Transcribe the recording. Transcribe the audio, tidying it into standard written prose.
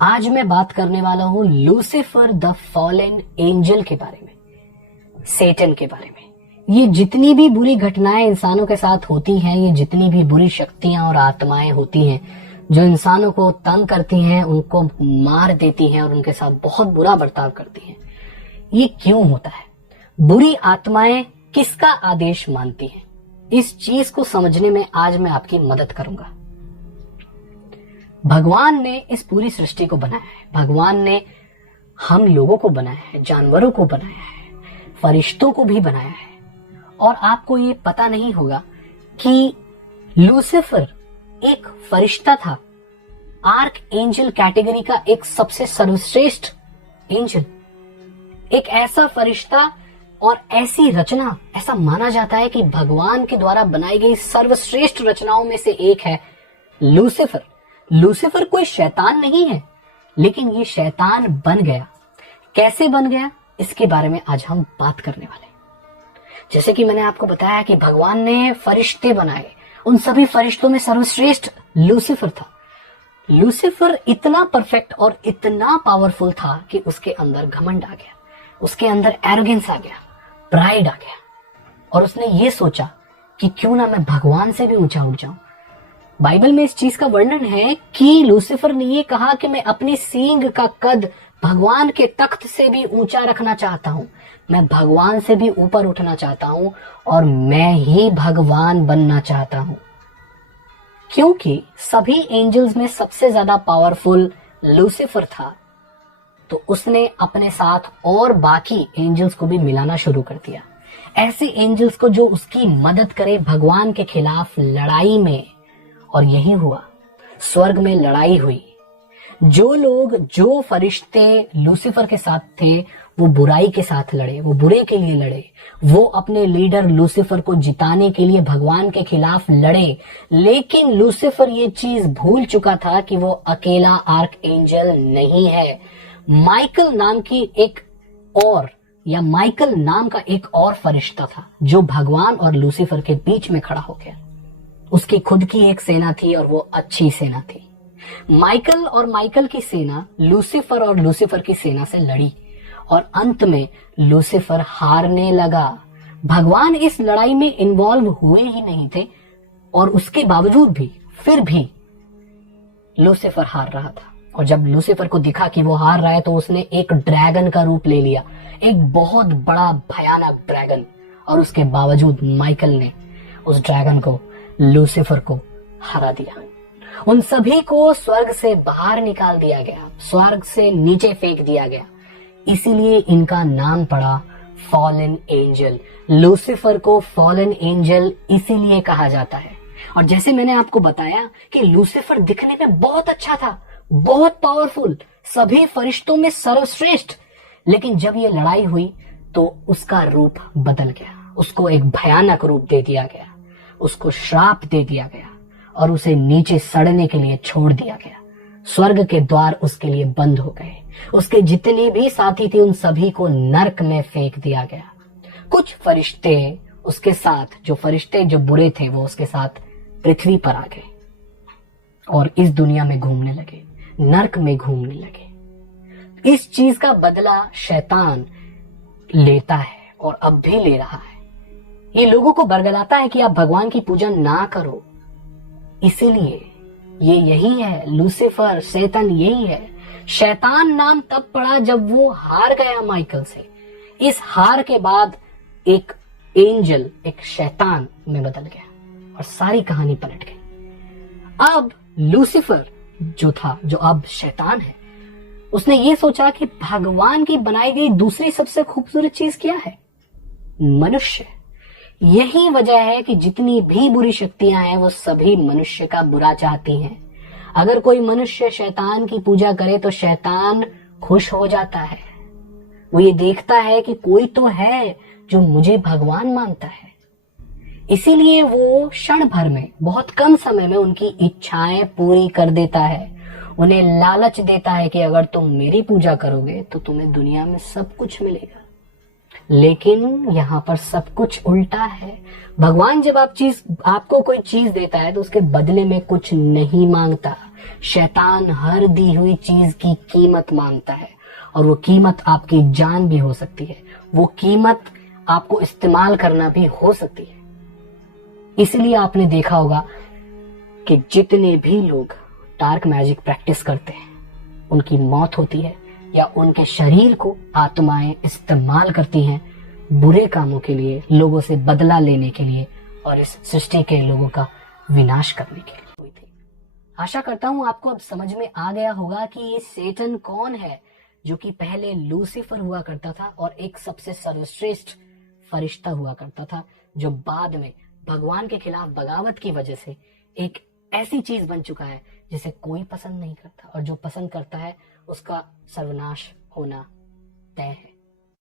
आज मैं बात करने वाला हूं लूसीफर द फॉलन एंजल के बारे में, सेटन के बारे में। ये जितनी भी बुरी घटनाएं इंसानों के साथ होती हैं, ये जितनी भी बुरी शक्तियां और आत्माएं होती हैं जो इंसानों को तंग करती हैं, उनको मार देती हैं और उनके साथ बहुत बुरा बर्ताव करती हैं, ये क्यों होता है? बुरी आत्माएं किसका आदेश मानती हैं? इस चीज को समझने में आज मैं आपकी मदद करूंगा। भगवान ने इस पूरी सृष्टि को बनाया है, भगवान ने हम लोगों को बनाया है, जानवरों को बनाया है, फरिश्तों को भी बनाया है। और आपको ये पता नहीं होगा कि लूसीफर एक फरिश्ता था, आर्क एंजल कैटेगरी का एक सबसे सर्वश्रेष्ठ एंजल, एक ऐसा फरिश्ता और ऐसी रचना, ऐसा माना जाता है कि भगवान के द्वारा बनाई गई सर्वश्रेष्ठ रचनाओं में से एक है लूसीफर। लूसीफर कोई शैतान नहीं है, लेकिन ये शैतान बन गया। कैसे बन गया, इसके बारे में आज हम बात करने वाले। जैसे कि मैंने आपको बताया कि भगवान ने फरिश्ते बनाए, उन सभी फरिश्तों में सर्वश्रेष्ठ लूसीफर था। लूसीफर इतना परफेक्ट और इतना पावरफुल था कि उसके अंदर घमंड आ गया, उसके अंदर एरोगेंस आ गया, प्राइड आ गया, और उसने ये सोचा कि क्यों ना मैं भगवान से भी ऊंचा उठ जाऊं। बाइबल में इस चीज का वर्णन है कि लूसीफर ने ये कहा कि मैं अपनी सींग का कद भगवान के तख्त से भी ऊंचा रखना चाहता हूं, मैं भगवान से भी ऊपर उठना चाहता हूं और मैं ही भगवान बनना चाहता हूं। क्योंकि सभी एंजल्स में सबसे ज्यादा पावरफुल लूसीफर था, तो उसने अपने साथ और बाकी एंजल्स को भी मिलाना शुरू कर दिया, ऐसे एंजल्स को जो उसकी मदद करे भगवान के खिलाफ लड़ाई में। और यही हुआ, स्वर्ग में लड़ाई हुई। जो लोग, जो फरिश्ते लूसीफर के साथ थे, वो बुराई के साथ लड़े, वो बुरे के लिए लड़े, वो अपने लीडर लूसीफर को जिताने के लिए भगवान के खिलाफ लड़े। लेकिन लूसीफर ये चीज भूल चुका था कि वो अकेला आर्क एंजल नहीं है। माइकल नाम की एक और, या माइकल नाम का एक और फरिश्ता था जो भगवान और लूसीफर के बीच में खड़ा हो गया। उसकी खुद की एक सेना थी और वो अच्छी सेना थी। माइकल और माइकल की सेना लूसीफर और लूसीफर की सेना से लड़ी और अंत में लूसीफर हारने लगा। भगवान इस लड़ाई में इन्वॉल्व हुए ही नहीं थे और उसके बावजूद भी, फिर भी लूसीफर हार रहा था। और जब लूसीफर को दिखा कि वो हार रहा है, तो उसने एक ड्रैगन का रूप ले लिया, एक बहुत बड़ा भयानक ड्रैगन। और उसके बावजूद माइकल ने उस ड्रैगन को, लूसीफर को हरा दिया। उन सभी को स्वर्ग से बाहर निकाल दिया गया, स्वर्ग से नीचे फेंक दिया गया। इसीलिए इनका नाम पड़ा फॉलन एंजल। लूसीफर को फॉलन एंजल इसीलिए कहा जाता है। और जैसे मैंने आपको बताया कि लूसीफर दिखने में बहुत अच्छा था, बहुत पावरफुल, सभी फरिश्तों में सर्वश्रेष्ठ, लेकिन जब ये लड़ाई हुई तो उसका रूप बदल गया, उसको एक भयानक रूप दे दिया गया, उसको श्राप दे दिया गया और उसे नीचे सड़ने के लिए छोड़ दिया गया। स्वर्ग के द्वार उसके लिए बंद हो गए, उसके जितने भी साथी थे उन सभी को नरक में फेंक दिया गया। कुछ फरिश्ते उसके साथ, जो फरिश्ते जो बुरे थे, वो उसके साथ पृथ्वी पर आ गए और इस दुनिया में घूमने लगे, नरक में घूमने लगे। इस चीज का बदला शैतान लेता है और अब भी ले रहा है। ये लोगों को बरगलाता है कि आप भगवान की पूजा ना करो। इसीलिए ये यही है, लूसीफर, शैतान यही है। शैतान नाम तब पड़ा जब वो हार गया माइकल से। इस हार के बाद एक एंजल, एक शैतान में बदल गया और सारी कहानी पलट गई। अब लूसीफर जो था, जो अब शैतान है, उसने ये सोचा कि भगवान की बनाई गई दूसरी सबसे खूबसूरत चीज क्या है? मनुष्य। यही वजह है कि जितनी भी बुरी शक्तियां हैं, वो सभी मनुष्य का बुरा चाहती हैं। अगर कोई मनुष्य शैतान की पूजा करे तो शैतान खुश हो जाता है। वो ये देखता है कि कोई तो है जो मुझे भगवान मानता है। इसीलिए वो क्षण भर में, बहुत कम समय में उनकी इच्छाएं पूरी कर देता है। उन्हें लालच देता है कि अगर तुम मेरी पूजा करोगे तो तुम्हें दुनिया में सब कुछ मिलेगा। लेकिन यहाँ पर सब कुछ उल्टा है। भगवान जब आपको कोई चीज देता है तो उसके बदले में कुछ नहीं मांगता। शैतान हर दी हुई चीज की कीमत मांगता है, और वो कीमत आपकी जान भी हो सकती है, वो कीमत आपको इस्तेमाल करना भी हो सकती है। इसलिए आपने देखा होगा कि जितने भी लोग डार्क मैजिक प्रैक्टिस करते हैं उनकी मौत होती है, या उनके शरीर को आत्माएं इस्तेमाल करती हैं बुरे कामों के लिए, लोगों से बदला लेने के लिए और इस सृष्टि के लोगों का विनाश करने के लिए हुई थी। आशा करता हूं आपको अब समझ में आ गया होगा कि ये सेटन कौन है, जो कि पहले लूसीफर हुआ करता था और एक सबसे सर्वश्रेष्ठ फरिश्ता हुआ करता था, जो बाद में भगवान के खिलाफ बगावत की वजह से एक ऐसी चीज बन चुका है जिसे कोई पसंद नहीं करता, और जो पसंद करता है उसका सर्वनाश होना तय है।